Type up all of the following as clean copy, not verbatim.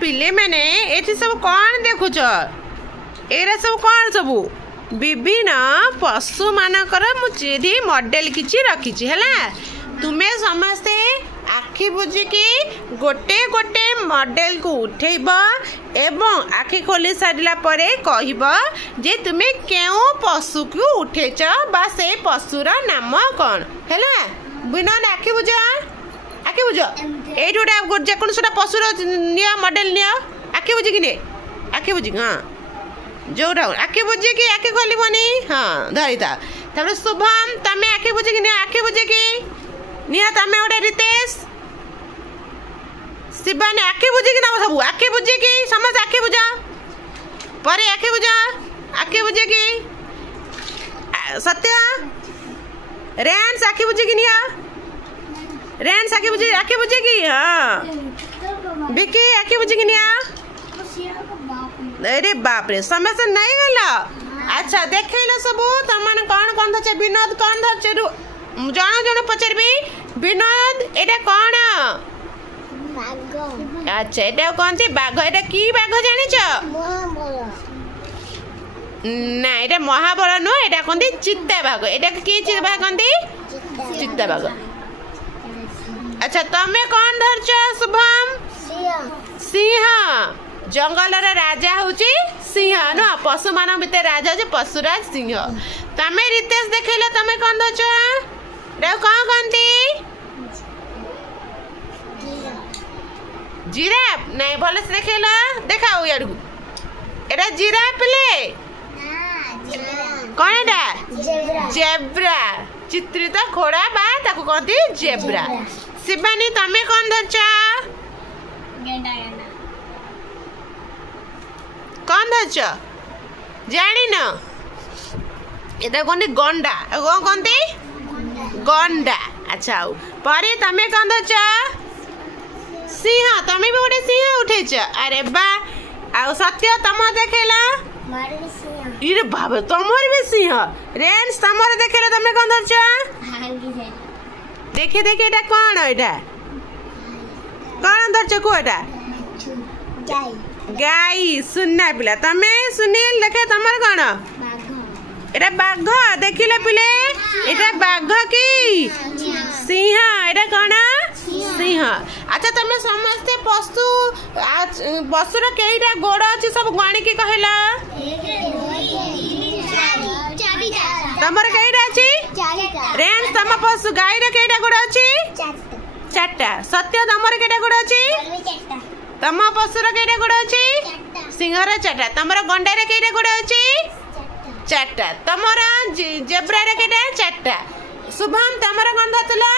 पिले मैंने ये सब कौन देखुच एरा सब कौन सबू विभिन्न पशु मानकर मुझे मॉडल किछि रखिछि हैला तुमे समस्ते आखि बुझिकी गोटे गोटे मॉडल को उठेब एवं आखि खोली सारिला परे कहब जे तुमे केउ पशु को उठेच बा से पशुर नाम कौन हैला विनोद आखि बुझ एइट गोटे जेकोनोटा पशुर निया मॉडल निया आखि बुझिकी ने आखि बुझिकी हाँ जोटा आखि बुझिकी आखि खोलबनी हाँ धरिता तब शुभम तमें आखि बुझिकी निया आखि बुझिकी निया तमें गोटे रितेश शिवानी आखि बुझिकी ना सब आखि बुझिकी समस्त आखि बुझा परे आखि बुझिकी सत्य रेंस आखि बुझिकी निया रेंस आखि बुझिकी हाँ विकी आखि बुझिकी निया अरे बाप रे समस्त नहीं गला अच्छा देखैला सब तमन कौन धरछ विनोद कौन धरछ जण पचारबी विनोद एटा कौन अच्छा एटा कौन सी बाघ एटा की बाघ जानिछ ना एटा महाबल नो एटा कोंदी चित्ता बाघ एटा की चित्ता बाघ कोंदी चित्ता बाघ अच्छा तमे कौन धरछ शुभम सिंह जंगल राजा होची सिंह न पशु मान भितर राजा होची पशुराज सिंह तमे रितेश देखैला तमे कौन धरछ रे कौन कहंती जिराफ नहीं भले से देखैला देखाओ याडू एटा जिराफ ले कौन एटा जेब्रा चित्रित घोड़ा बा ताको कहंती जेब्रा शिवानी तमे कौन धरछ कौन धरछ जानी न एटा कोनी गंडा कौन कहंती गंडा अच्छा परे तमे कौन धरछ सिंह तमे भी गोटे सिंह उठेछ अरे बा आ सत्य तम देखैला इरे बाबा तमर भी सिंह रेंस तमर देखैला तमे कौन धरछ देखे देखे एटा कौन एटा कौन धरछ को एटा गाई सुनना पिला तमे सुनील देखे तमर कौन एटा बाघ देखिले पिले एटा बाघ की सिंह एटा कौन सिंह अच्छा तमे समस्ते पशुर केइटा गोड़ अछि सब गणी की कहला तमर केइटा अछि रेंस तम पशु गाई रे केइटा गोड़ अछि चारटा सत्य तमर केइटा गोड़ अछि तम पशुर केइटा गोड़ अछि सिंह रे चारटा तमर गंडा रे केइटा गोड़ अछि चारटा तमर जेब्रा रे केइटा चारटा शुभम तमर कौन धरतला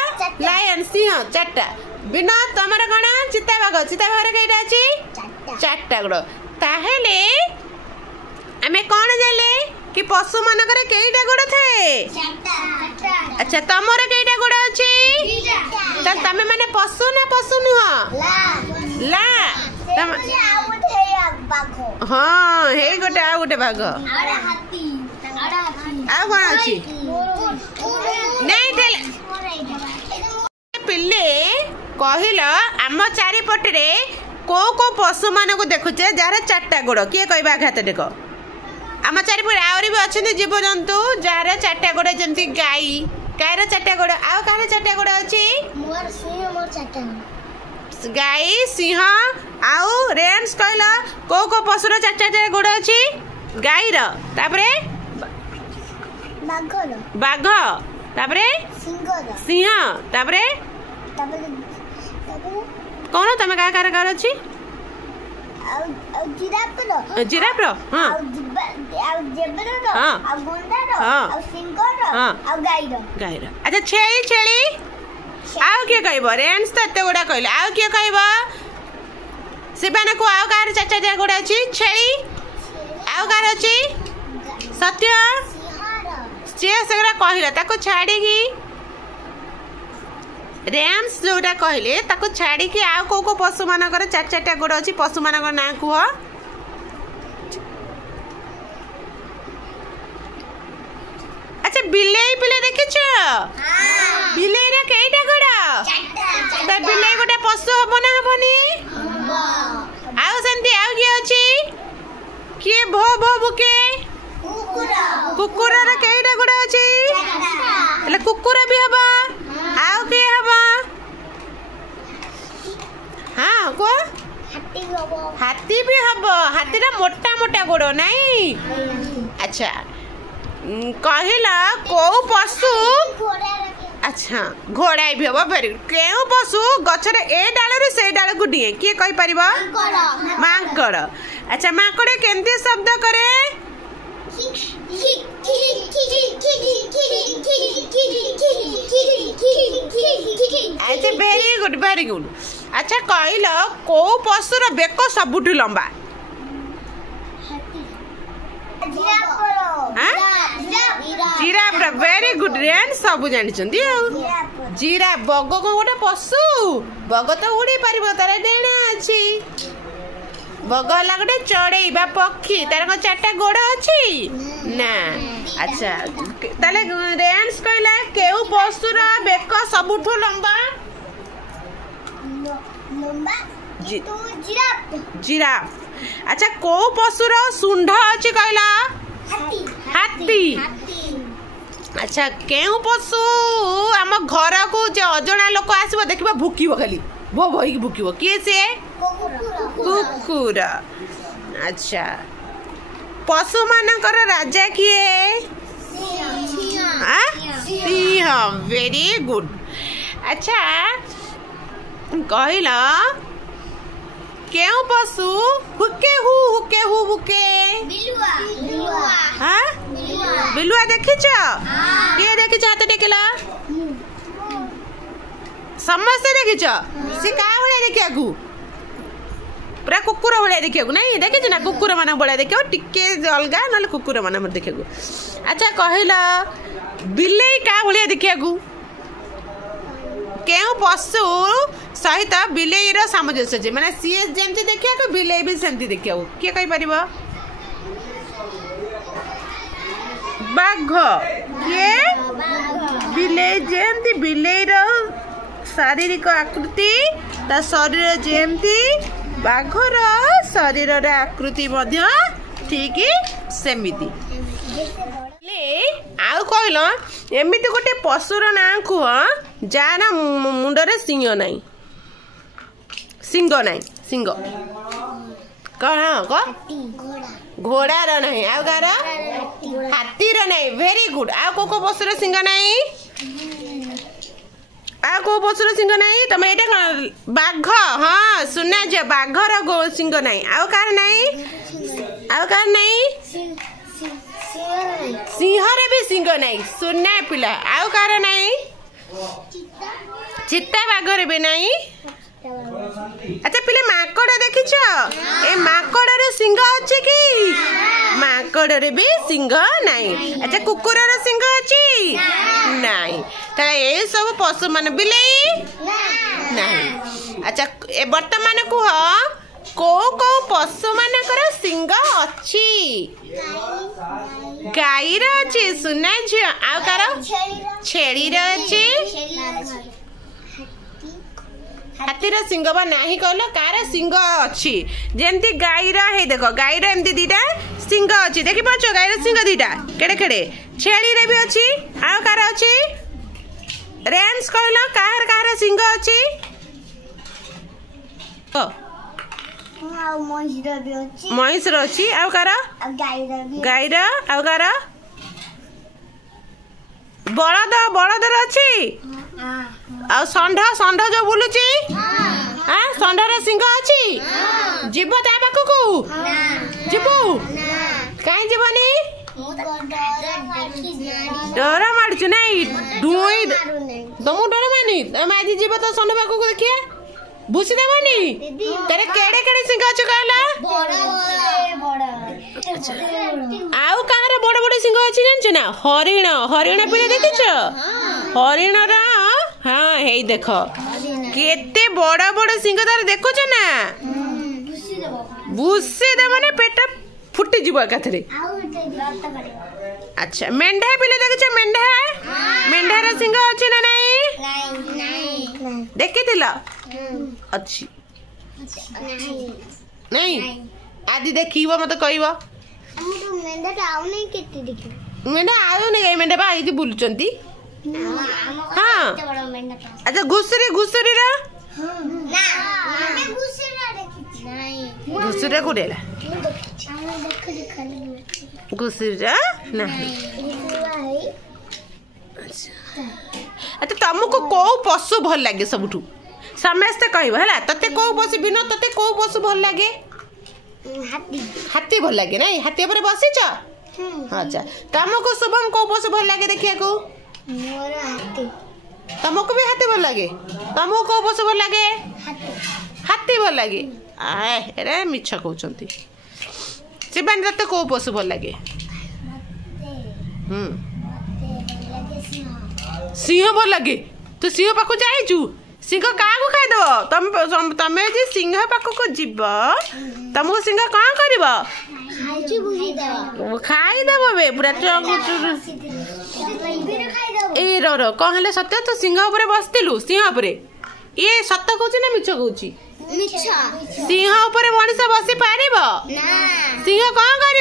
लायन सिंह चारटा विनोद तमर कौन चित्ता बाघ रे केइटा अछि चारटा गोड़ ताहेले हमें कौन जाले कि पशु मानकर केइटा गोड़ थे अच्छा तमर केइटा गोड़ अछि त तमे माने पशु ना पशु नुह ला हाँ हे गोटे आ गोटे बाघ आ कौन अछि नहीं पिले कहल आम चारिपटे को पशु मान को देखुचे जार चारटा गोड़ किए कह आघात देख आम चारिपटे आहरी भी अच्छा जीव जंतु जार चारटा गोड़ जमी गाई गायर चारटा गोड़ आउ कह चारटा गोड़ अच्छी गाई सिंह आउ रेंस कहल को पशुर चार चार गोड़ अच्छी गाईर तापरे बाघ तापरे सिंह तापरे कौन तमे का कार अछि जिराफ रो हां जेब्रा रो गुंडा रो सिंह रो गाई रो अच्छा छेली आउ के कहबो रेंस तते गोडा कहले आउ के कहबो शिवानी को आउ कार चाचा जा गोडा अछि छेली आउ कार अछि सत्य से सगरा कहले ताको छाडी की रेंस जोटा कहले ताको छाड़ी कि आ को पशु मानकर चार चारटा गोड़ अछि पशु मानकर ना कुह अच्छा बिलेई पिले देखिछ बिलेई रे केइटा गोड़ चारटा बिलेई गोटा पशु हबो ना हबोनी आ भो भो भुके कुकुर केईटा गुड़ा अच्छी कुकुर भी हम आउ किए हम हाँ को हाथी भी हम हाथी मोटा मोटा गोड़ नहीं अच्छा कहला को पशु अच्छा घोड़ा भी हम वेरी गुड केउ पशु गछरे ए डाल रे से डाल को डिए किए कहि परिबो मांकड़ अच्छा मांकड़ केमती शब्द करे अच्छा वेरी गुड अच्छा कहल को पशुर बेक सबुठ लंबा जिराफ वेरी गुड रेन सब जानी जिराफ बग को गोटे पशु बग तो उड़ी पार तार डेणा अच्छी बग है गोटे चढ़ई बा पक्षी तार चार्टा गोड़ अच्छी ना अच्छा ताले रेन्स कहला केउ पशुर बेक सबुठ लंबा जिराफ अच्छा को पशुर सुंढ अच्छी कहला हाथी अच्छा केउ पशु आम घर को अजणा लोक आसब देखा भुकिब खाली भो भई भुकिब किए से कुकुर अच्छा पशु मानकर राजा किए सिंह वेरी गुड अच्छा कहला केउ पशु हुके हुके हाँ बिलुआ देखिछ किए देखिछ हाथ टेकिला समस्ते देखिछ से का भले देखिया को पूरा कुकुर भले देखिया को नहीं देखिछ ना कुकुर माने भले देखियो टिके अलगा नले कुकुर माने मत देखिया को अच्छा कहला बिलेई का भले देखिया को केउ पशु सहित बिलेई रो सामंजस्य जे माने सीए जेंति देखिया को बिलेई भी सेंति देखिया को के कहि परिबो बाघ के बिलेई जेंति बिलेई रो शारीरिक आकृति ता शरीर जेमती बाघर शरीर आकृति मध्य ठीक सेमिति आउ कहल एमिति गोटे पशुर ना कह जार मुंडरे सिंह नहीं सिंह कह घोड़ार नहीं आउ गार हाथीर नहीं वेरी गुड आउ को पशुर सिंह नहीं आ को पशुर सिंह नहीं तुम ये बाघ हाँ सुना जे बाघर सिंह नहीं आउ कार नहीं सिंहर भी सिंह नहीं सुना पिला आउ कार नहीं चित्ता बाघर भी नहीं अच्छा पिले माकड़ देखिछ ए माकड़ रे सिंह अछि कि माकड़ रे भी सिंह नहीं अच्छा कुकुर रे सिंह अछि नहीं ताले ए सब पशु मान बिलेई नहीं अच्छा ए वर्तमान कुह को पशु मानकर सिंह अछि गाई रे अछि सुना झियो आ कार छेड़ी रे अछि हाथी रे सिंह बा नाही कहलो कार सिंह अछि जेंती गाई रे हे देखो गाई रे एमती दीटा सिंह अछि देखि पाछो गाई रे सिंह दीटा केडे केडे छेड़ी रे भी अछि आ कार अछि रेंस कहलो कार सिंह अछि महिष रो अछि आ कार गाई रे आ कार बलद रो अछि आ षंढ जो बुलुची हाँ षंढ रे सिंह अछि जीव ता पाखकु जीवु काई जीवनी डर मारछु नहीं डुई तुम डर मानी हम आज जीव तो षंढ पाखकु देखिए बुझी देबनी तेरे केड़े केड़े सिंह अछि कहला आउ कार बड़ बड़ सिंह अछि जानछ ना हरिण पिले देखिछ हरिण रा हाँ हे देख केते बड़ बड़ सिंह तार देखुछ ना भूसी दे माने पेट फुटी जीव एकाथरे अच्छा मेंढा पिले देखिछ मेंढा रा सिंह अछि ना नहीं देखिथिला अच्छी नहीं आदि देखिबो मते कहबो मेंढा आउ नहीं मेंढा बा ये बुलुचंती हाँ अच्छा घुसुरी घुसुरी रा घुसुरी कुडेला घुसुरी रा ना अच्छा तुमको कौ पशु भल लगे सबुठू समस्ते कहब है तते कौ पशु बिनो तते कौ पशु भल लगे हाथी भल लगे नहीं हाथी पर बसीच अच्छा तुमको शुभम कौ पशु भल लगे देखिया को तुमको भी हाथी भल लगे तुमको कौ पशु भल लगे हाथी भल लगे अरे मिछ कहते शिवानी तते कौ पशु भल लगे सिंह भल लगे तू सिंह पाख जाइचु सिंह क्या खाईदेव तमें जी सिंह पाखक जीव तुमको सिंह कौन कर खाईदेव बे पूरा ए रो कौन है सत्य तो सिंह उपर बसलु सिंह उपर ये सत कहूँ ना मिछ कहूँ सिंह उपर मनीष बसी पार सिंह कौन कर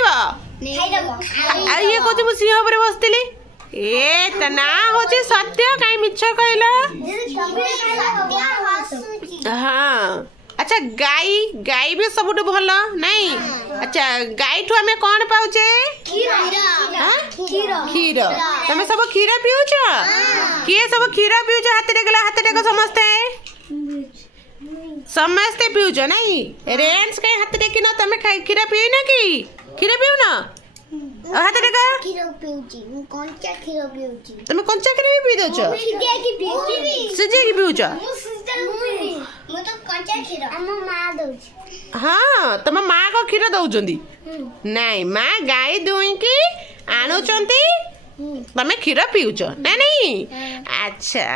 ये कहूँ सिंह उपर बसती ए त ना होची सत्य काई मिछ कहला हाँ अच्छा गाई गाई भी सबुठ भल नहीं अच्छा गाई ठू हमें कौन पाउचे क्षीर तमे सब क्षीर पिउछ किए सब क्षीर पिउछ हाथ टेक समस्ते समस्ते पिउछ नहीं रेंस कहीं हाथ टेक न तमे क्षीर पिउ न कि क्षीर पिउ न हाथ टेक तुम कंचा क्षीर भी पी दो सिझे की पिउछ हाँ तुम माँ को क्षीर दौरान नाई माँ गाई दुई की आणुचंती तमें क्षीर पिउछ ना नहीं अच्छा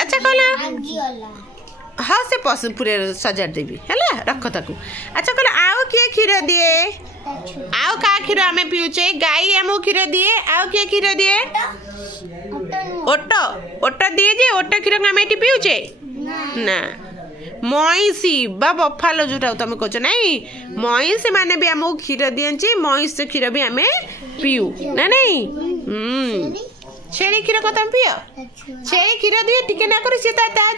अच्छा कहला हाँ से पसंद पूरे सजाड़ देवी है रख ताकू अच्छा कहला आउ किए क्षीर दिए आउ का क्षीर आम पीउचे गाई आमको क्षीर दिए आउ किए क्षीर दिए ओट ओट दिए जे ओट क्षीर आम ये पीउचे ना मईसी बा बफालो जोटा तुम कह नहीं मईसी मैंने भी आमको क्षीर दिए मईस क्षीर भी आम पीऊ ना नहीं छेली क्षीर को तुम पियो छेली क्षीर दिए टिके ना करी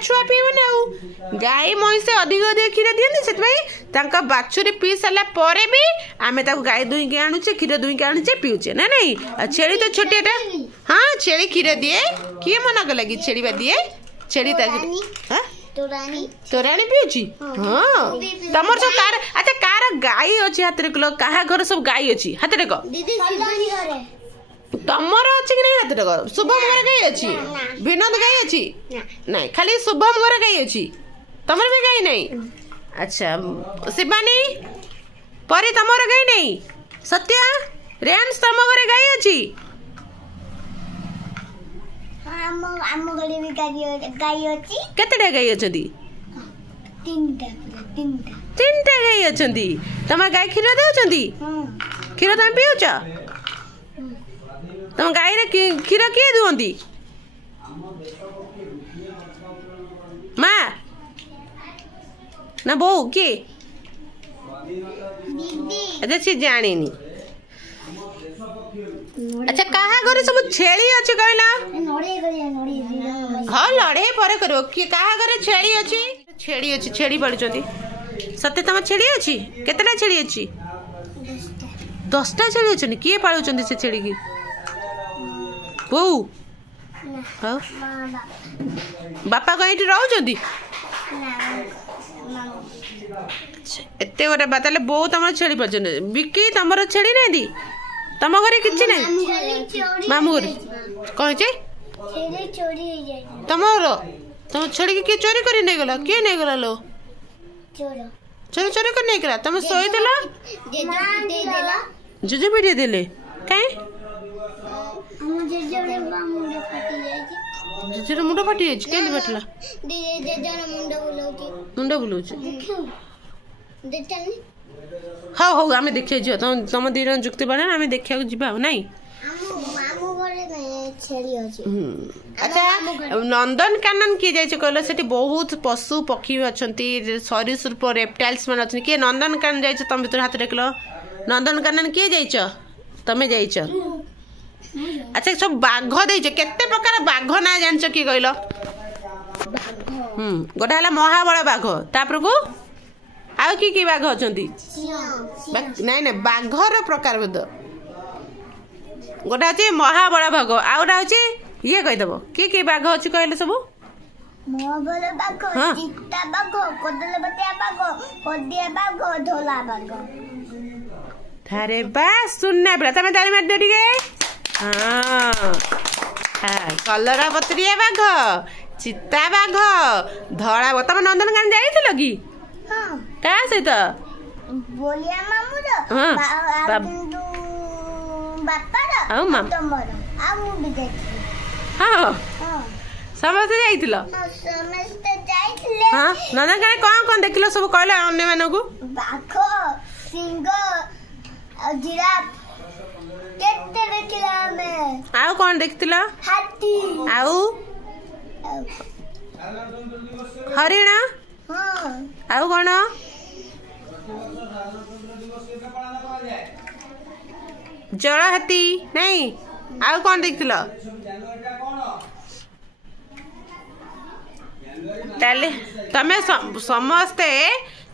छुआ पीबे ना गाई मईस अधिक अधिक क्षीर दिखती बाछुरी पी सारा पर भी आम गाई दुई के आणुचे क्षीर दुई के आणुचे पीउचे ना नहीं छेली तो छोटियाटा हाँ छेली क्षीर दिए किए मना कला कि छेली बा दिए छेली तोराणी पीउची हाँ तमर सब कार अच्छा कार गाई अच्छी हाथ टेक क्या घर सब गाई अच्छी हाथ टेक तमर अच्छी कि नहीं हाथ टेक शुभम घर गाई अच्छी विनोद गाई अच्छी नहीं खाली शुभम घर गाई अच्छी तमर भी गाई नहीं अच्छा शिवानी परी तमर गाई नहीं सत्या रेंस तम घर गाई अच्छी केतेटा गाई अच्छी तीनटा गाई अच्छी तम गाई क्षीर दे क्षीर तुम पीउच तुम गाई क्षीर किए दुहंती माँ ना बो किए अच्छा सी जानी अच्छा कहा घर सब छेली अच्छी कहला हाँ लड़े पर करो कि कहा घर छेली अच्छी छेली पड़ुचंती सत्य तुम छेली अच्छी केतेटा छेली अच्छी 10टा छेली अच्छी किए पालुचंती से छेली की बो हाँ बापा कहीं रोचंती एत गोटे बात बो तुम छेली पार्छ बिकी तुम छेली ना तुम घर कि मामू घर कहे तुम तुम छेड़ी के किए चोरी कर नहीं गला किए नहीं गला लो चोरी चोरी कर नहीं गला तुम सोई देला जेजे भी दे देले काहे जेजे मुंड फाटी जाय केले फाटला मुंड बुलाउची हाँ हौ आम देखिए तुम तुम दी जुक्ति बना आम देखा जा ना अच्छा नंदनकानन किए जाइए कहल से बहुत पशु पक्षी अच्छा सरीसृप रेप्टाइल्स मान अच्छा किए नंदनकानन जाइए तुम भर हाथ देख लो नंदनकानन किए जाइच तमें जाइच अच्छा सब बाघ देच केते प्रकार बाघ ना जान कि कहल गोटे है महाबल बाघ तापर को आउ कि बाघ अच्छा नाई ना बाघर प्रकार बोध गोटे अच्छे महाबल बाघ आउ गोटे हूँ ये कहीदेव कि बाघ अच्छी कहले सब महाबल बाघ चित्ता बाघ कोदलबतिया बाघ पदिया बाघ धोला बाघ अरे बा सुनना पड़ा तमें ताली मार दे टिके हाँ कलरा पत्रिया बाघ चित्ता बाघ धड़ा बाघ तुम नंदनकानन जाइथिल कि क्या सहित बोलिया मामू बापार तमर आ मु भी जाइथिल हाँ समस्त जाइथिल समस्त जाइथिले हाँ नंदनकानन कौन देखिल सब कहले अन्य मानकू बाघ सिंह जिराफ केते देखिला हमें आउ कौन देखिल हाथी आउ हरिण हां आउ कौन जल हाथी नहीं आउ कौन देखिल ताले तमें समस्ते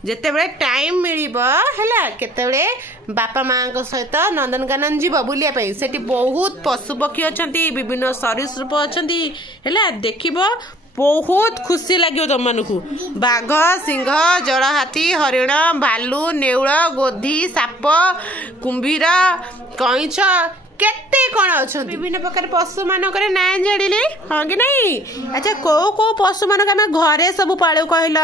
जितेबले टाइम मिलिबो हैला केतेबले बापा माँ सहित नंदनकानन जीव बुलिया सेठी बहुत पशु पक्षी अछंती विभिन्न सरीसृप अछंती हैला देखिबो बहुत खुशी लगे तुम मानू बाघ सिंह जल हाथी हरिण भालू नेउल गोधी साप कुंभीर कईछ केते कौन अच्छा विभिन्न प्रकार पशु मानक ना जाड़े हाँ कि नहीं अच्छा को पशु मानक आम घरे सब पालू कहल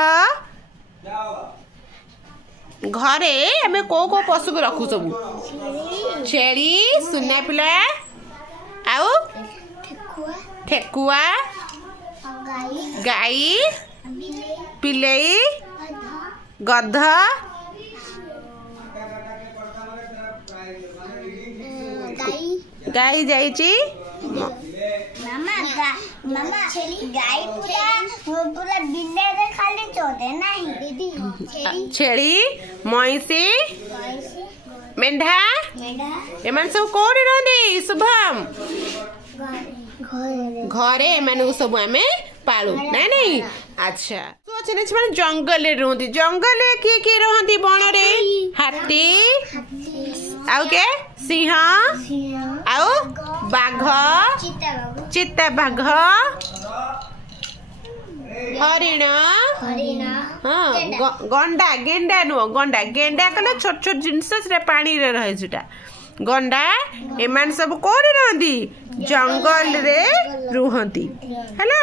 घरे आम को पशु को रखू सब छेली सुना पिला आउ ठेकुआ गाई पिलेई गध गाई जाइची मामा गाई पूरा बिल्ले रे खाली चोदे नहीं दीदी छेली मईसी मेंढा एमन सब कोडी रहंदी शुभम घरे एमन सब आमे पालू नहीं अच्छा तो अच्छे माने जंगल रे रहंदी जंगल रे की रहंदी बन रे हाथी आउ के सिंह आउ बाघ चित्ता बाघ हरिण हाँ गंडा गेंडा नुह गंडा गेंडा कले छोट छोट जिनस पानी रे रहे जुटा गंडा एमान सब कोडी रहंदी जंगल रे रुहंती हैला